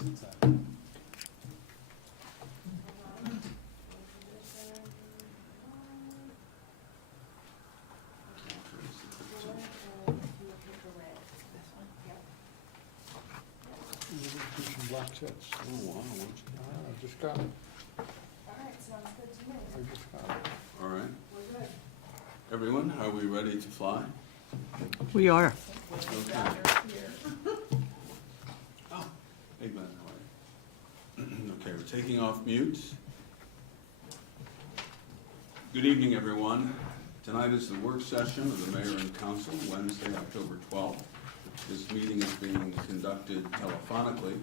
Black sets. Oh, wow. I just got it. All right, sounds good to me. I just got it. All right. We're good. Everyone, are we ready to fly? We are. Okay. Oh, hey Glenn, how are you? Okay, we're taking off mute. Good evening, everyone. Tonight is the work session of the Mayor and Council, Wednesday, October 12th. This meeting is being conducted telephonically.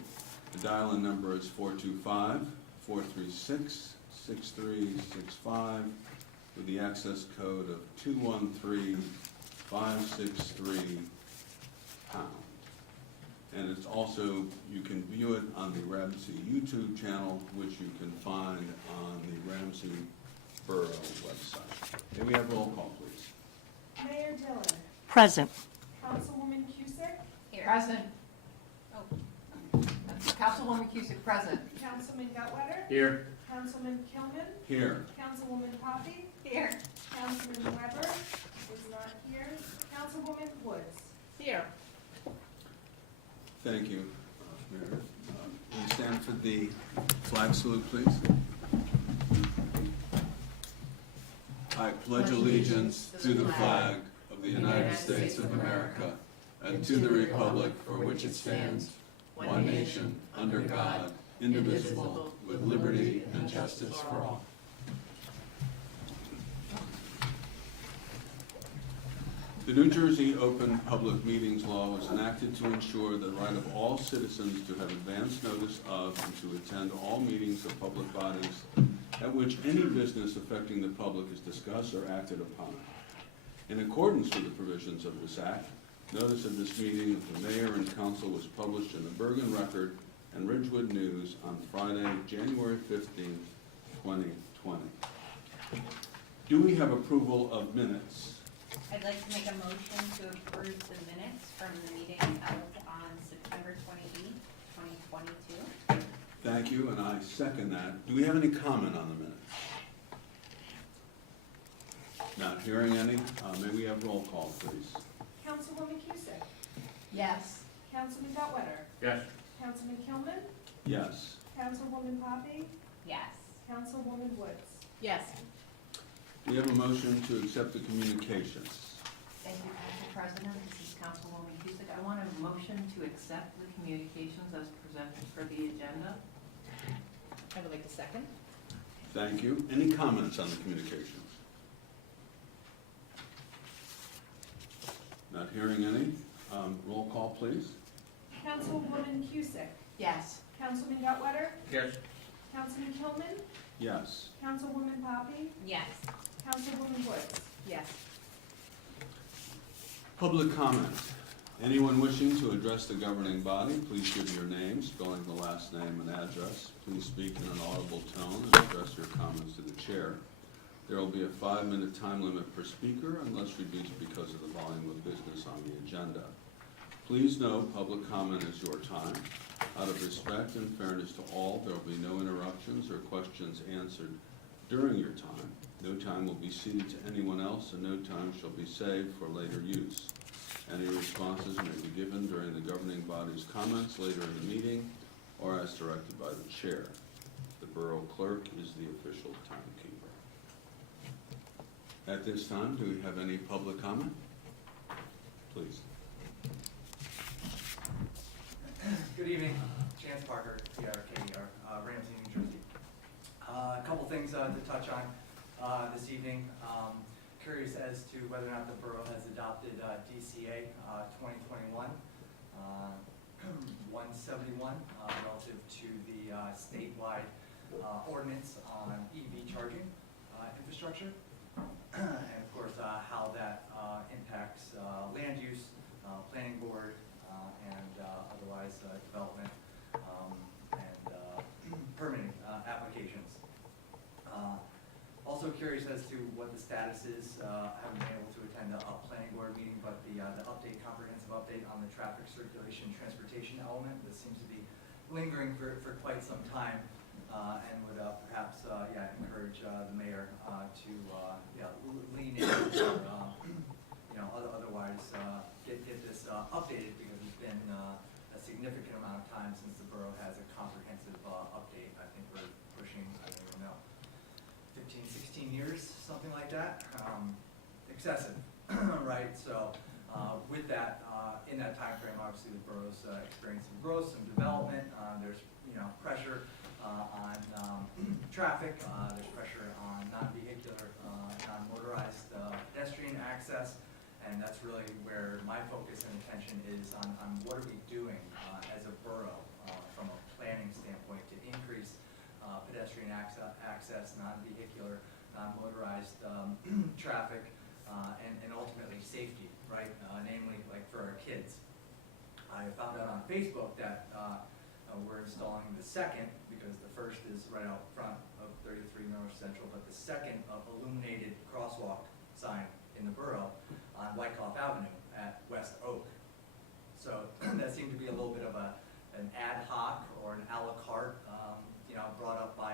The dial-in number is 425-436-6365 with the access code of 213563#. And it's also, you can view it on the Ramsey YouTube channel, which you can find on the Ramsey Borough website. May we have roll call, please? Mayor Dillon. Present. Councilwoman Cusick. Here. Present. Oh. Councilwoman Cusick, present. Councilman Gutwetter. Here. Councilman Kilman. Here. Councilwoman Poppy. Here. Councilman Weber is not here. Councilwoman Woods. Here. Thank you, Mayor. Will you stand for the flag salute, please? I pledge allegiance to the flag of the United States of America and to the republic for which it stands, one nation, under God, indivisible, with liberty and justice for all. The New Jersey Open Public Meetings Law was enacted to ensure the right of all citizens to have advance notice of and to attend all meetings of public bodies at which any business affecting the public is discussed or acted upon. In accordance with the provisions of this act, notice of this meeting of the Mayor and Council was published in the Bergen Record and Ridgewood News on Friday, January 15th, 2020. Do we have approval of minutes? I'd like to make a motion to approve the minutes from the meeting held on September 28th, 2022. Thank you, and I second that. Do we have any comment on the minutes? Not hearing any. May we have roll call, please? Councilwoman Cusick. Yes. Councilman Gutwetter. Yes. Councilman Kilman. Yes. Councilwoman Poppy. Yes. Councilwoman Woods. Yes. We have a motion to accept the communications. Thank you, Council President. This is Councilwoman Cusick. I want a motion to accept the communications as presented for the agenda. I would like to second. Thank you. Any comments on the communications? Not hearing any. Roll call, please. Councilwoman Cusick. Yes. Councilman Gutwetter. Yes. Councilman Kilman. Yes. Councilwoman Poppy. Yes. Councilwoman Woods. Yes. Public comment. Anyone wishing to address the governing body, please give your name, spelling the last name and address. Please speak in an audible tone and address your comments to the chair. There will be a 5-minute time limit per speaker unless reduced because of the volume of business on the agenda. Please note, public comment is your time. Out of respect and fairness to all, there will be no interruptions or questions answered during your time. No time will be ceded to anyone else, and no time shall be saved for later use. Any responses may be given during the governing body's comments later in the meeting or as directed by the chair. The borough clerk is the official timekeeper. At this time, do we have any public comment? Please. Good evening, Chance Parker, KDR, Ramsey, New Jersey. A couple things to touch on this evening. Curious as to whether or not the borough has adopted DCA 2021 171 relative to the statewide ordinance on EV charging infrastructure, and of course how that impacts land use, planning board, and otherwise development and permitting applications. Also curious as to what the status is. Haven't been able to attend a planning board meeting, but the comprehensive update on the traffic circulation transportation element, this seems to be lingering for quite some time, and would perhaps encourage the mayor to lean in, otherwise get this updated, because it's been a significant amount of time since the borough has a comprehensive update. I think we're pushing, I don't even know, 15, 16 years, something like that. Excessive, right? So with that, in that time frame, obviously the borough's experiencing growth, some development. There's pressure on traffic. There's pressure on non-vehicular, non-motorized pedestrian access. And that's really where my focus and attention is on what are we doing as a borough from a planning standpoint to increase pedestrian access, non-vehicular, non-motorized traffic, and ultimately safety, right? Namely, like for our kids. I found out on Facebook that we're installing the second, because the first is right out front of 33 North Central, but the second illuminated crosswalk sign in the borough on Wyckoff Avenue at West Oak. So that seemed to be a little bit of an ad hoc or an a la carte, brought up by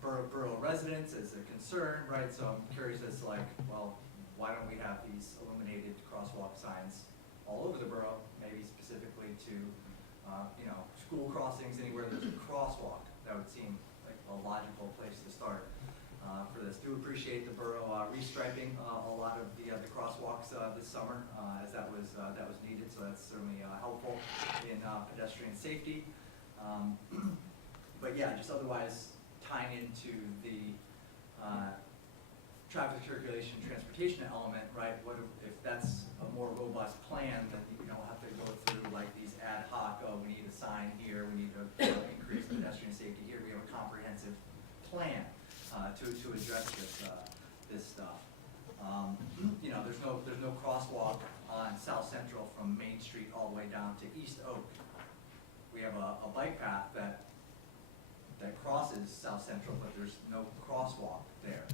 borough residents as a concern, right? So I'm curious as to well, why don't we have these illuminated crosswalk signs all over the borough, maybe specifically to, school crossings, anywhere there's a crosswalk. That would seem like a logical place to start for this. Do appreciate the borough restriping a lot of the crosswalks this summer, as that was needed. So that's certainly helpful in pedestrian safety. But yeah, just otherwise tying into the traffic circulation transportation element, right? What if that's a more robust plan, then you don't have to go through like these ad hoc, oh, we need a sign here, we need to increase pedestrian safety here. We have a comprehensive plan to address this stuff. There's no crosswalk on South Central from Main Street all the way down to East Oak. We have a bike path that crosses South Central, but there's no crosswalk there.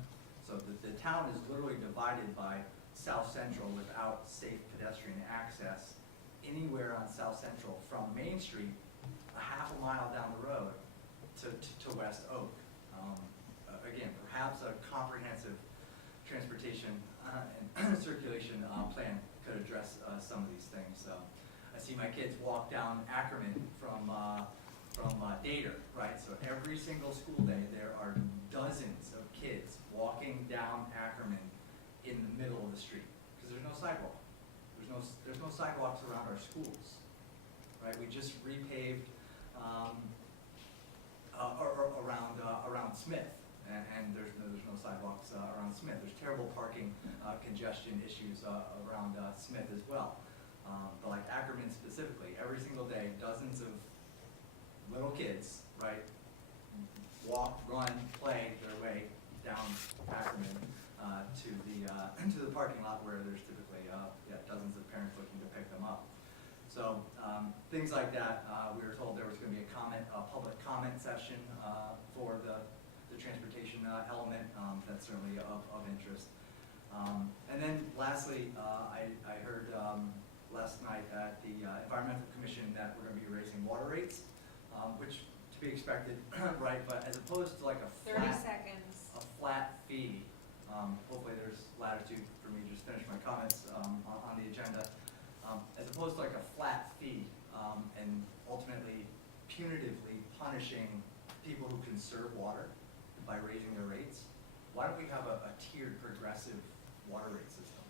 So the town is literally divided by South Central without safe pedestrian access anywhere on South Central from Main Street, a half a mile down the road to West Oak. Again, perhaps a comprehensive transportation and circulation plan could address some of these things. So I see my kids walk down Ackerman from Dater, right? So every single school day there are dozens of kids walking down Ackerman in the middle of the street because there's no sidewalk. There's no sidewalks around our schools, right? We just repaved around Smith, and there's no sidewalks around Smith. There's terrible parking congestion issues around Smith as well. But like Ackerman specifically, every single day, dozens of little kids, right, walk, run, play their way down Ackerman to the parking lot where there's typically dozens of parents looking to pick them up. So things like that. We were told there was going to be a public comment session for the transportation element. That's certainly of interest. And then lastly, I heard last night at the Environmental Commission that we're going to be raising water rates, which to be expected, right? But as opposed to like a 30 seconds. flat fee, hopefully there's latitude for me to just finish my comments on the agenda. As opposed to like a flat fee and ultimately punitively punishing people who conserve water by raising their rates, why don't we have a tiered progressive water rate system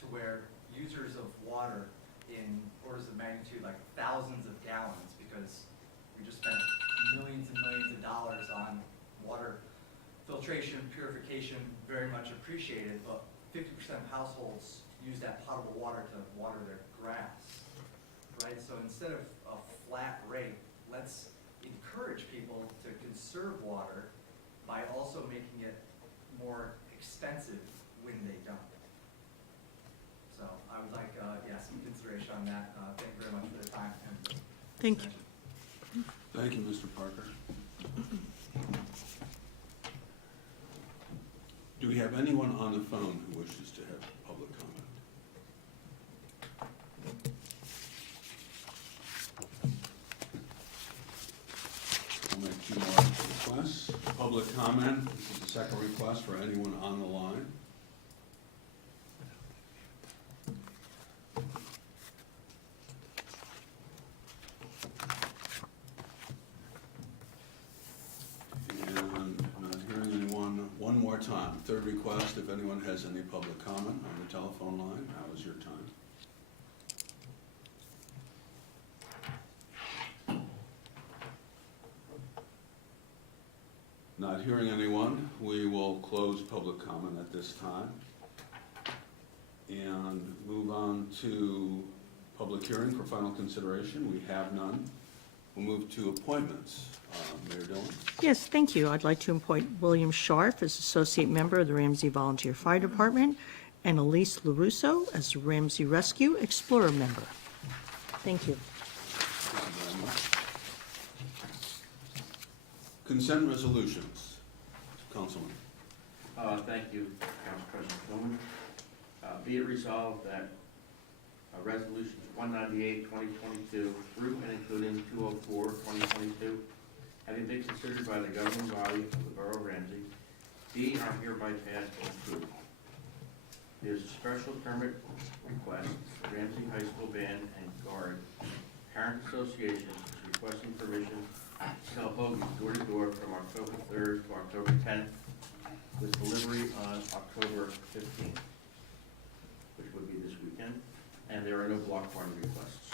to where users of water in orders of magnitude like thousands of gallons, because we just spent millions and millions of dollars on water filtration, purification, very much appreciated, but 50% of households use that potable water to water their grass, right? So instead of a flat rate, let's encourage people to conserve water by also making it more expensive when they dump. So I would like, some consideration on that. Thank you very much for the time. And Thank you. Thank you, Mr. Parker. Do we have anyone on the phone who wishes to have public comment? public comment. This is the second request for anyone on the line. And not hearing anyone, one more time. Third request, if anyone has any public comment on the telephone line, now is your time. Not hearing anyone, we will close public comment at this time and move on to public hearing for final consideration. We have none. We'll move to appointments. Mayor Dillon? Yes, thank you. I'd like to appoint William Scharf as Associate Member of the Ramsey Volunteer Fire Department and Elise LaRusso as Ramsey Rescue Explorer Member. Thank you. Thank you very much. Consent resolutions. Councilman. Thank you, Council President Tillman. Be it resolved that resolutions 198, 2022, through and including 204, 2022, having been considered by the governing body of the Borough of Ramsey, be are hereby passed and approved. There's a special permit request, the Ramsey High School Band and Guard Parent Association is requesting permission to sell hoagies door to door from October 3rd to October 10th, with delivery on October 15th, which would be this weekend, and there are no block party requests.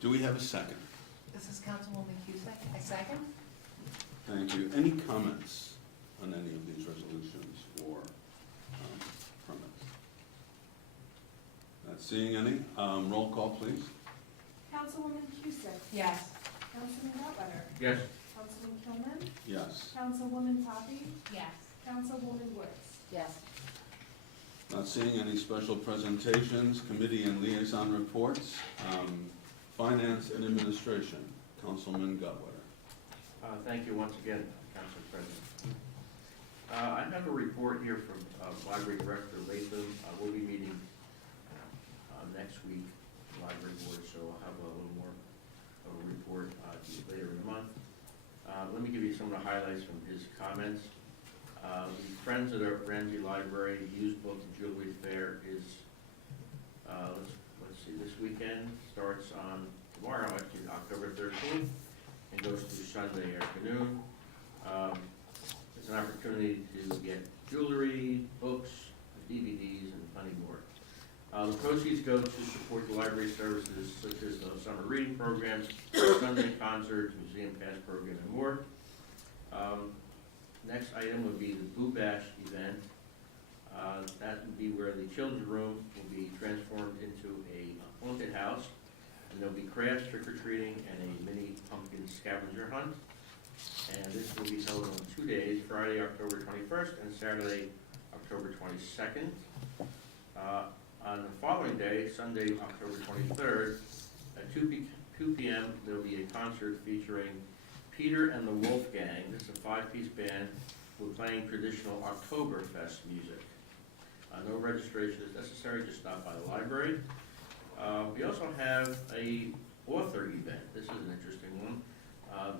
Do we have a second? This is Councilwoman Cusick. I second. Thank you. Any comments on any of these resolutions or permits? Not seeing any. Roll call, please. Councilwoman Cusick? Yes. Councilman Gutwetter? Yes. Councilman Kilman? Yes. Councilwoman Poppy? Yes. Councilwoman Woods? Yes. Not seeing any special presentations, committee and liaison reports. Finance and Administration, Councilman Gutwetter. Thank you once again, Council President. I have a report here from Library Director Latham. We'll be meeting next week, Library Board, so I'll have a little more of a report later in the month. Let me give you some of the highlights from his comments. The Friends of the Ramsey Library Used Book and Jewelry Fair is, let's see, this weekend, starts on tomorrow, actually, October 13th, and goes through Sunday afternoon. It's an opportunity to get jewelry, books, DVDs, and plenty more. The proceeds go to support the library services such as the summer reading programs, Sunday concerts, museum pass program, and more. Next item would be the Boo Bash event. That would be where the children's room will be transformed into a haunted house. And there'll be crafts, trick-or-treating, and a mini pumpkin scavenger hunt. And this will be held on 2 days, Friday, October 21st, and Saturday, October 22nd. On the following day, Sunday, October 23rd, at 2 p.m., there'll be a concert featuring Peter and the Wolf Gang. This is a 5-piece band who are playing traditional Oktoberfest music. No registration is necessary, just stop by the library. We also have a author event. This is an interesting one.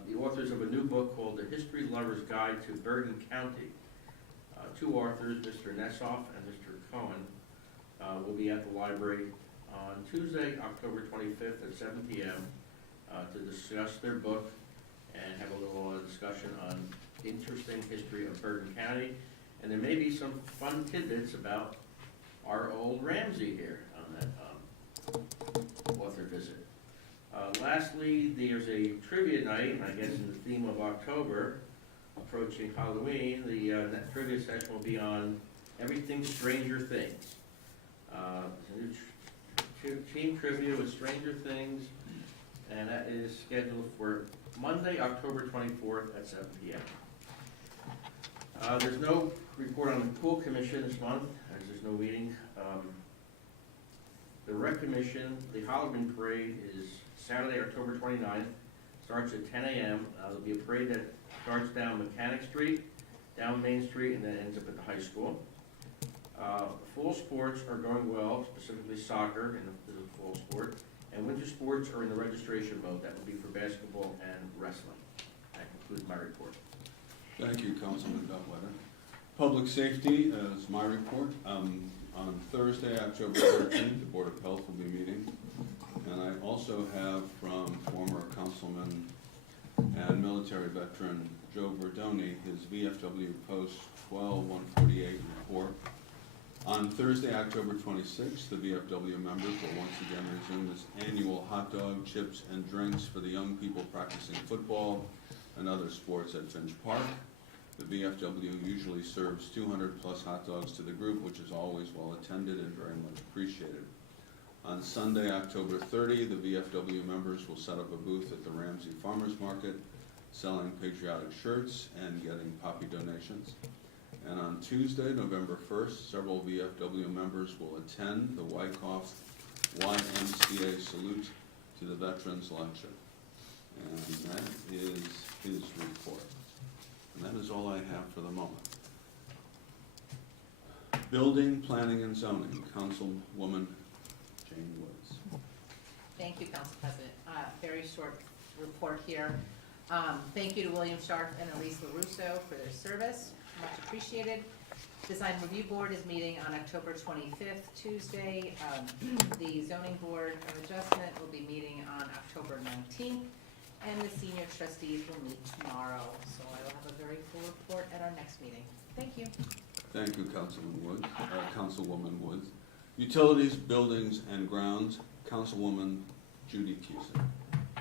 The authors of a new book called The History Lover's Guide to Bergen County. Two authors, Mr. Nessoff and Mr. Cohen, will be at the library on Tuesday, October 25th at 7 p.m. To discuss their book and have a little discussion on interesting history of Bergen County. And there may be some fun tidbits about our old Ramsey here on that author visit. Lastly, there's a trivia night, and I guess in the theme of October, approaching Halloween, that trivia session will be on everything Stranger Things. Team trivia with Stranger Things, and that is scheduled for Monday, October 24th at 7 p.m. There's no report on the pool commission this month, as there's no meeting. The rec commission, the Halloween parade is Saturday, October 29th, starts at 10 a.m. There'll be a parade that starts down Mechanic Street, down Main Street, and then ends up at the high school. Fall sports are going well, specifically soccer is a fall sport, and winter sports are in the registration mode. That would be for basketball and wrestling. concludes my report. Thank you, Councilman Duttwetter. Public safety is my report. On Thursday, October 13th, the Board of Health will be meeting. And I also have from former councilman and military veteran Joe Verdoni his VFW Post 12148 report. On Thursday, October 26th, the VFW members will once again resume this annual hot dog, chips, and drinks for the young people practicing football and other sports at Finch Park. The VFW usually serves 200 plus hot dogs to the group, which is always well attended and very much appreciated. On Sunday, October 30, the VFW members will set up a booth at the Ramsey Farmers Market, selling patriotic shirts and getting poppy donations. And on Tuesday, November 1st, several VFW members will attend the Wyckoff YMCA salute to the Veterans Luncheon. And that is his report. And that is all I have for the moment. Building, Planning, and Zoning, Councilwoman Jane Woods. Thank you, Council President. Very short report here. Thank you to William Sharp and Elise LaRusso for their service. Much appreciated. Design Review Board is meeting on October 25th, Tuesday. The Zoning Board of Adjustment will be meeting on October 19th. And the senior trustees will meet tomorrow. So I will have a very full report at our next meeting. Thank you. Thank you, Councilwoman Woods. Utilities, Buildings, and Grounds, Councilwoman Judy Cusick.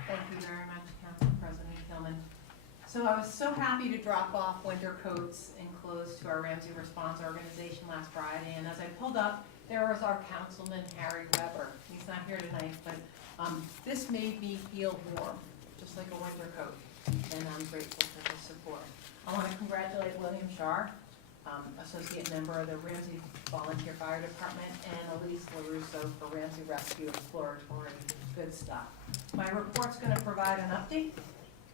Thank you very much, Council President Kilman. So I was so happy to drop off winter coats and clothes to our Ramsey Response Organization last Friday, and as I pulled up, there was our Councilman Harry Weber. He's not here tonight, but this made me feel warm, just like a winter coat, and I'm grateful for his support. I want to congratulate William Sharp, Associate Member of the Ramsey Volunteer Fire Department, and Elise LaRusso for Ramsey Rescue Exploratory. Good stuff. My report's going to provide an update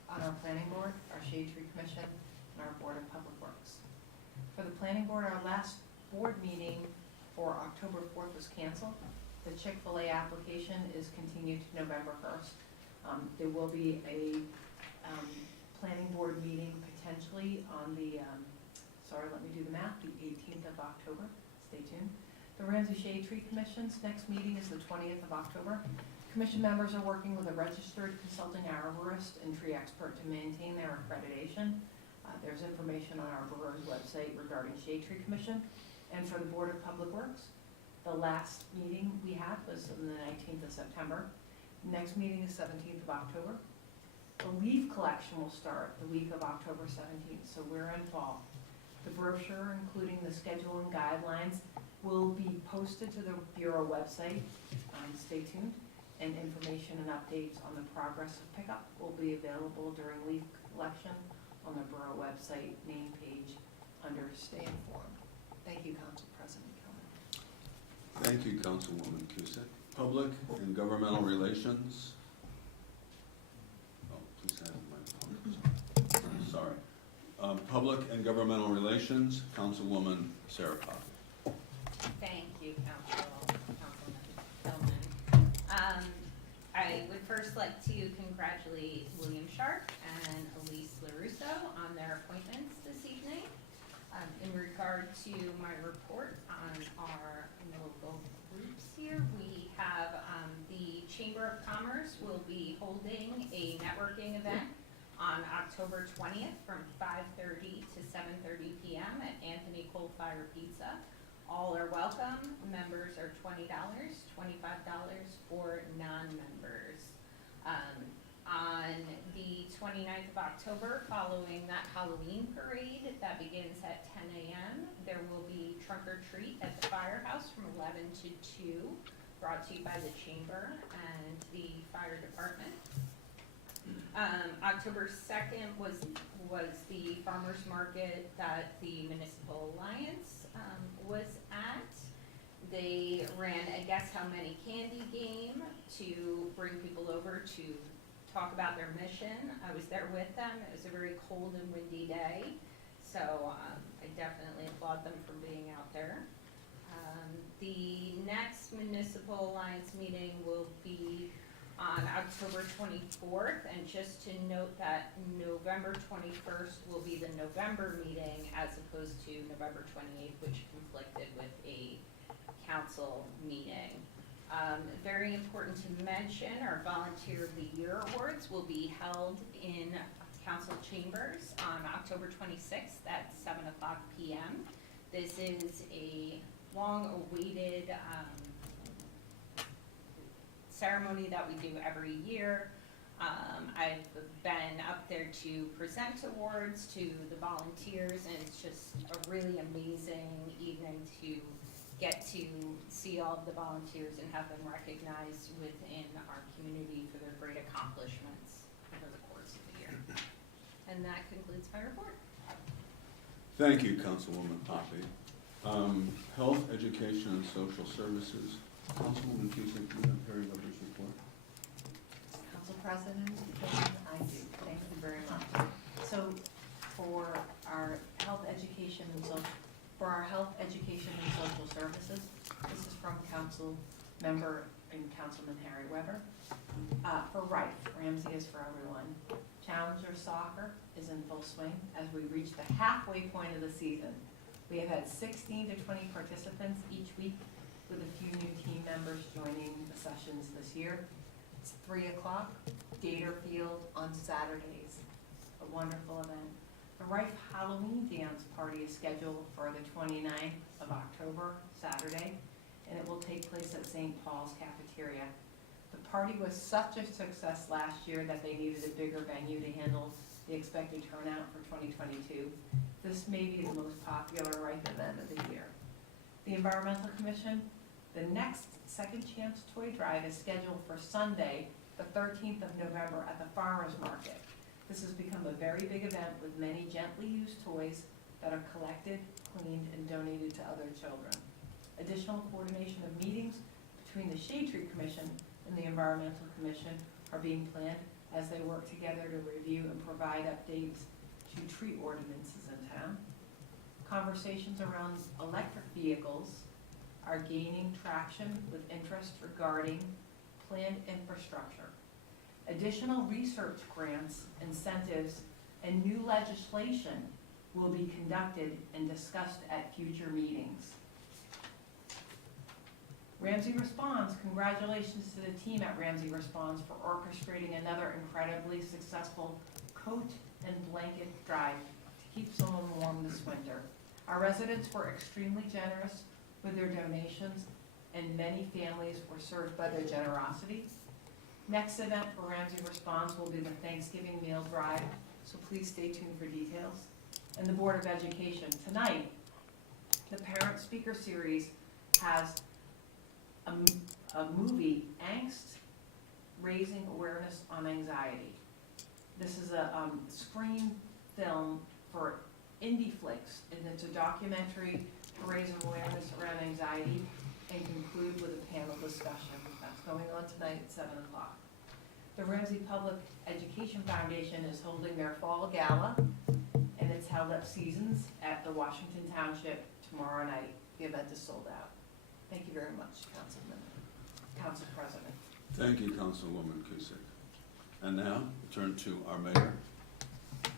on our Planning Board, our Shade Tree Commission, and our Board of Public Works. For the Planning Board, our last board meeting for October 4th was canceled. The Chick-fil-A application is continued to November 1st. There will be a Planning Board meeting potentially on the, let me do the math, the 18th of October. Stay tuned. The Ramsey Shade Tree Commission's next meeting is the 20th of October. Commission members are working with a registered consulting arborist and tree expert to maintain their accreditation. There's information on our borough's website regarding Shade Tree Commission. And for the Board of Public Works, the last meeting we had was on the 19th of September. Next meeting is 17th of October. The leaf collection will start the week of October 17th, so we're in fall. The brochure, including the schedule and guidelines, will be posted to the Bureau website. Stay tuned. And information and updates on the progress of pickup will be available during leaf collection on the Borough website main page under Stay Informed. Thank you, Council President Kilman. Thank you, Councilwoman Cusick. Public and Governmental Relations. Oh, please have my phone. Sorry. Public and Governmental Relations, Councilwoman Sarah Potter. Thank you, Councilman Kilman. I would first like to congratulate William Sharp and Elise LaRusso on their appointments this evening. In regard to my report on our local groups here, we have the Chamber of Commerce will be holding a networking event on October 20th from 5:30 to 7:30 p.m. at Anthony Coal Fire Pizza. All are welcome. Members are $20, $25 for non-members. On the 29th of October, following that Halloween parade that begins at 10 a.m., there will be trunk or treat at the firehouse from 11 to 2, brought to you by the Chamber and the Fire Department. October 2nd was the farmers market that the Municipal Alliance was at. They ran a Guess How Many Candy game to bring people over to talk about their mission. I was there with them. It was a very cold and windy day, so I definitely applaud them for being out there. The next Municipal Alliance meeting will be on October 24th. And just to note that November 21st will be the November meeting as opposed to November 28th, which conflicted with a council meeting. Very important to mention, our Volunteer of the Year Awards will be held in council chambers on October 26th at 7 o'clock p.m. This is a long-awaited ceremony that we do every year. I've been up there to present awards to the volunteers, and it's just a really amazing evening to get to see all of the volunteers and have them recognized within our community for their great accomplishments over the course of the year. And that concludes my report. Thank you, Councilwoman Poppy. Health, Education, and Social Services. Councilwoman Cusick, do you have Harry Weber's report? Council President, I do. Thank you very much. So for our health, education, and social services, this is from Council Member and Councilman Harry Weber. For Rife, Ramsey is for everyone. Challenger Soccer is in full swing as we reach the halfway point of the season. We have had 16 to 20 participants each week, with a few new team members joining the sessions this year. It's 3 o'clock, Gator Field on Saturdays, a wonderful event. The Rife Halloween Dance Party is scheduled for the 29th of October, Saturday, and it will take place at St. Paul's Cafeteria. The party was such a success last year that they needed a bigger venue to handle the expected turnout for 2022. This may be the most popular Rife event of the year. The Environmental Commission, the next Second Chance Toy Drive is scheduled for Sunday, the 13th of November at the Farmers Market. This has become a very big event with many gently used toys that are collected, cleaned, and donated to other children. Additional coordination of meetings between the Shade Tree Commission and the Environmental Commission are being planned as they work together to review and provide updates to tree ordinances in town. Conversations around electric vehicles are gaining traction with interest regarding planned infrastructure. Additional research grants, incentives, and new legislation will be conducted and discussed at future meetings. Ramsey Responds, congratulations to the team at Ramsey Responds for orchestrating another incredibly successful coat and blanket drive to keep someone warm this winter. Our residents were extremely generous with their donations, and many families were served by their generosity. Next event for Ramsey Responds will be the Thanksgiving meal drive, so please stay tuned for details. And the Board of Education. Tonight, the Parent Speaker Series has a movie, Angst, Raising Awareness on Anxiety. This is a screen film for indie flicks, and it's a documentary to raise awareness around anxiety and conclude with a panel discussion. That's going on tonight at 7 o'clock. The Ramsey Public Education Foundation is holding their fall gala, and it's held at Seasons at the Washington Township tomorrow night. The event is sold out. Thank you very much, Council President. Thank you, Councilwoman Cusick. And now, we'll turn to our mayor,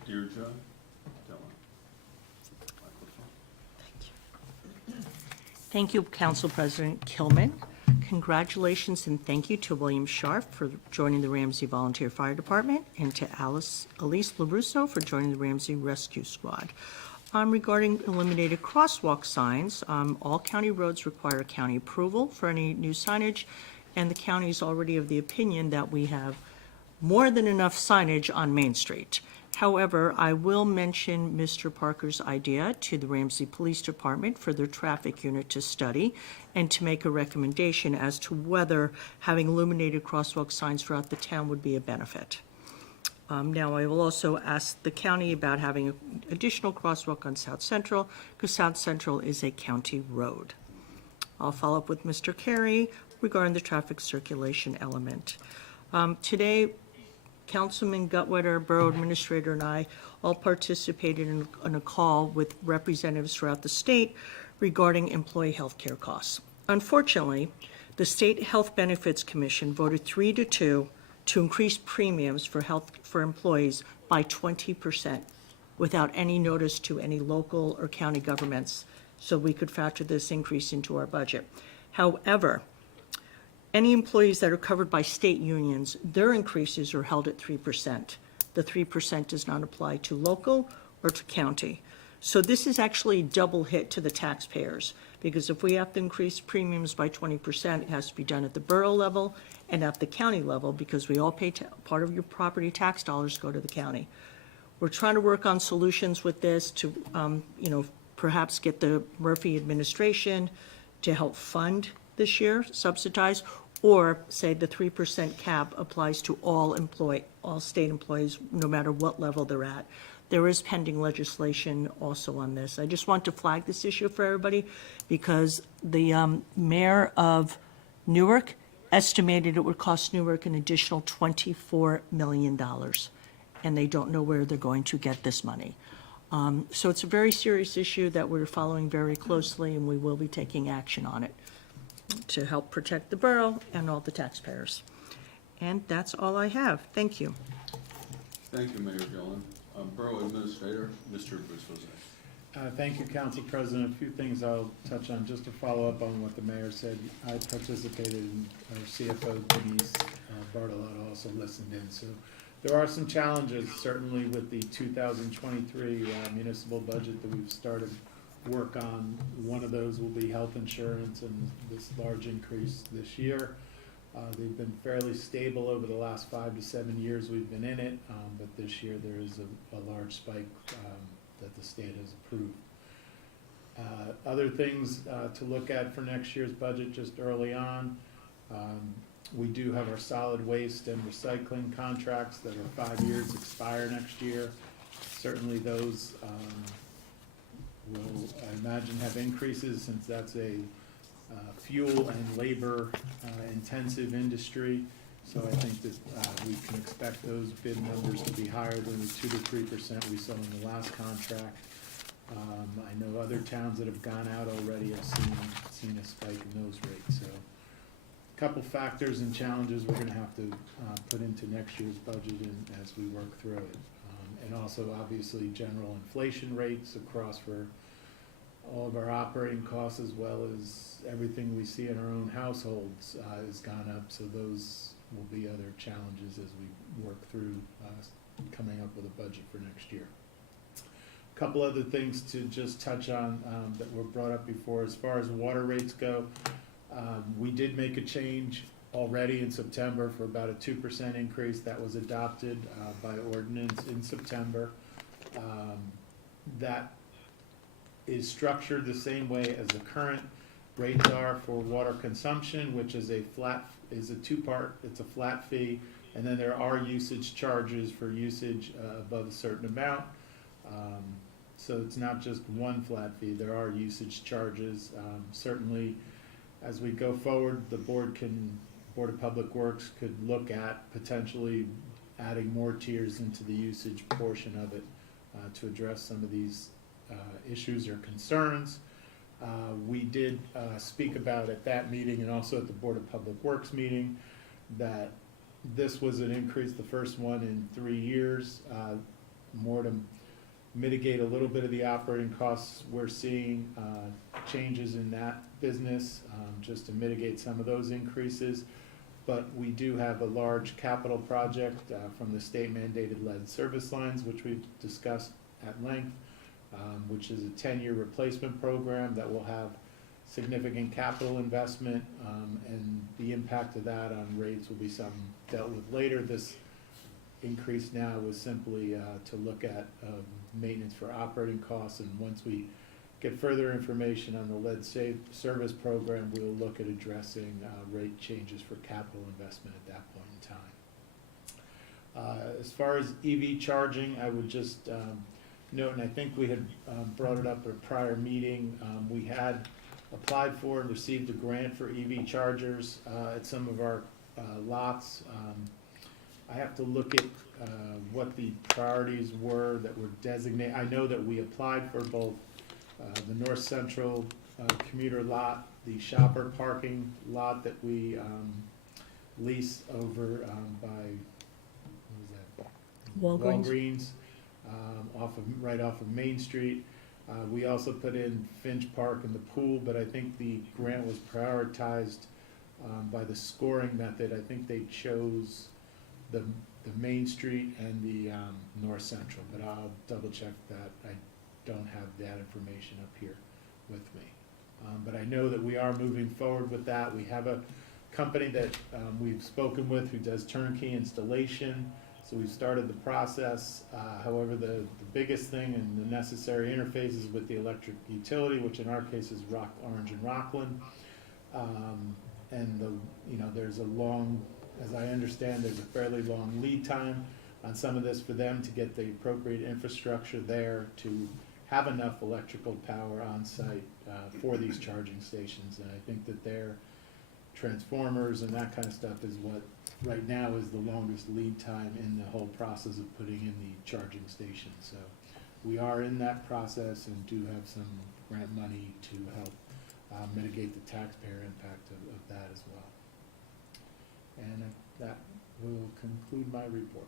Deirdre Dillon. Microphone. Thank you, Council President Kilman. Congratulations and thank you to William Sharp for joining the Ramsey Volunteer Fire Department and to Elise LaRusso for joining the Ramsey Rescue Squad. Regarding illuminated crosswalk signs, all county roads require county approval for any new signage, and the county is already of the opinion that we have more than enough signage on Main Street. However, I will mention Mr. Parker's idea to the Ramsey Police Department for their traffic unit to study and to make a recommendation as to whether having illuminated crosswalk signs throughout the town would be a benefit. Now, I will also ask the county about having an additional crosswalk on South Central, because South Central is a county road. I'll follow up with Mr. Carey regarding the traffic circulation element. Today, Councilman Gutwetter, Borough Administrator, and I all participated in a call with representatives throughout the state regarding employee health care costs. Unfortunately, The State Health Benefits Commission voted 3-2 to increase premiums for health for employees by 20% without any notice to any local or county governments, so we could factor this increase into our budget. However, any employees that are covered by state unions, their increases are held at 3%. The 3% does not apply to local or to county. So this is actually a double hit to the taxpayers, because if we have to increase premiums by 20%, it has to be done at the borough level and at the county level, because we all pay, part of your property tax dollars go to the county. We're trying to work on solutions with this to, perhaps get the Murphy administration to help fund this year, subsidize, or say the 3% cap applies to all state employees, no matter what level they're at. There is pending legislation also on this. I just want to flag this issue for everybody, because the mayor of Newark estimated it would cost Newark an additional $24 million, and they don't know where they're going to get this money. So it's a very serious issue that we're following very closely, and we will be taking action on it to help protect the borough and all the taxpayers. And that's all I have. Thank you. Thank you, Mayor Gillen. Borough Administrator, Mr. Bustos. Thank you, Council President. A few things I'll touch on, just to follow up on what the mayor said. I participated in, our CFO Denise Bartolotto also listened in. So there are some challenges, certainly with the 2023 municipal budget that we've started work on. One of those will be health insurance and this large increase this year. They've been fairly stable over the last 5 to 7 years we've been in it, but this year there is a large spike that the state has approved. Other things to look at for next year's budget, just early on, we do have our solid waste and recycling contracts that are 5 years, expire next year. Certainly those will, I imagine, have increases, since that's a fuel and labor intensive industry. So I think that we can expect those bid numbers to be higher than the 2 to 3% we saw in the last contract. I know other towns that have gone out already have seen a spike in those rates. So a couple factors and challenges we're going to have to put into next year's budget as we work through it. And also obviously general inflation rates across for all of our operating costs, as well as everything we see in our own households has gone up. So those will be other challenges as we work through coming up with a budget for next year. A couple other things to just touch on that were brought up before. As far as water rates go, we did make a change already in September for about a 2% increase that was adopted by ordinance in September. That is structured the same way as the current rates are for water consumption, which is a two-part, it's a flat fee, and then there are usage charges for usage above a certain amount. So it's not just one flat fee, there are usage charges. Certainly, as we go forward, the Board of Public Works could look at potentially adding more tiers into the usage portion of it to address some of these issues or concerns. We did speak about at that meeting and also at the Board of Public Works meeting that this was an increase, the first one in 3 years, more to mitigate a little bit of the operating costs. We're seeing changes in that business just to mitigate some of those increases. But we do have a large capital project from the state mandated lead service lines, which we've discussed at length, which is a 10-year replacement program that will have significant capital investment, and the impact of that on rates will be something dealt with later. This increase now was simply to look at maintenance for operating costs, and once we get further information on the lead service program, we'll look at addressing rate changes for capital investment at that point in time. As far as EV charging, I would just note, and I think we had brought it up at a prior meeting, we had applied for and received a grant for EV chargers at some of our lots. I have to look at what the priorities were that were designated. I know that we applied for both the North Central commuter lot, the shopper parking lot that we lease over by, what is that? Walgreens. Walgreens, right off of Main Street. We also put in Finch Park and the pool, but I think the grant was prioritized by the scoring method. I think they chose the Main Street and the North Central, but I'll double check that. I don't have that information up here with me. But I know that we are moving forward with that. We have a company that we've spoken with who does turnkey installation, so we've started the process. However, the biggest thing and the necessary interfaces with the electric utility, which in our case is Orange and Rockland. And there's a long, as I understand, there's a fairly long lead time on some of this for them to get the appropriate infrastructure there to have enough electrical power on site for these charging stations. And I think that their transformers and that kind of stuff is what right now is the longest lead time in the whole process of putting in the charging station. So we are in that process and do have some grant money to help mitigate the taxpayer impact of that as well. And that will conclude my report.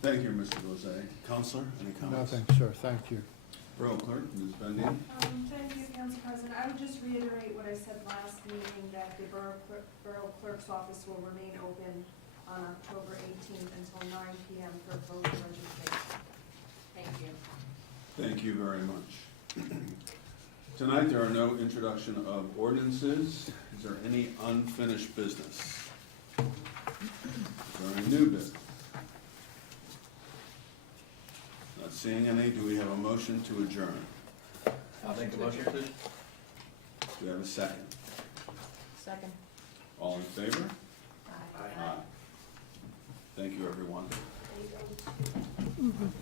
Thank you, Mr. Lozay. Counselor, any comments? Nothing, sir, thank you. Borough Clerk, Ms. Bendian? Thank you, Council President. I would just reiterate what I said last meeting, that the Borough Clerk's office will remain open on October 18th until 9 p.m. for voter registration. Thank you. Thank you very much. Tonight, there are no introduction of ordinances. Is there any unfinished business? Is there any new business? Not seeing any. Do we have a motion to adjourn? I'll make a motion, please. Do we have a second? Second. All in favor? Aye. Aye. Thank you, everyone. Thank you.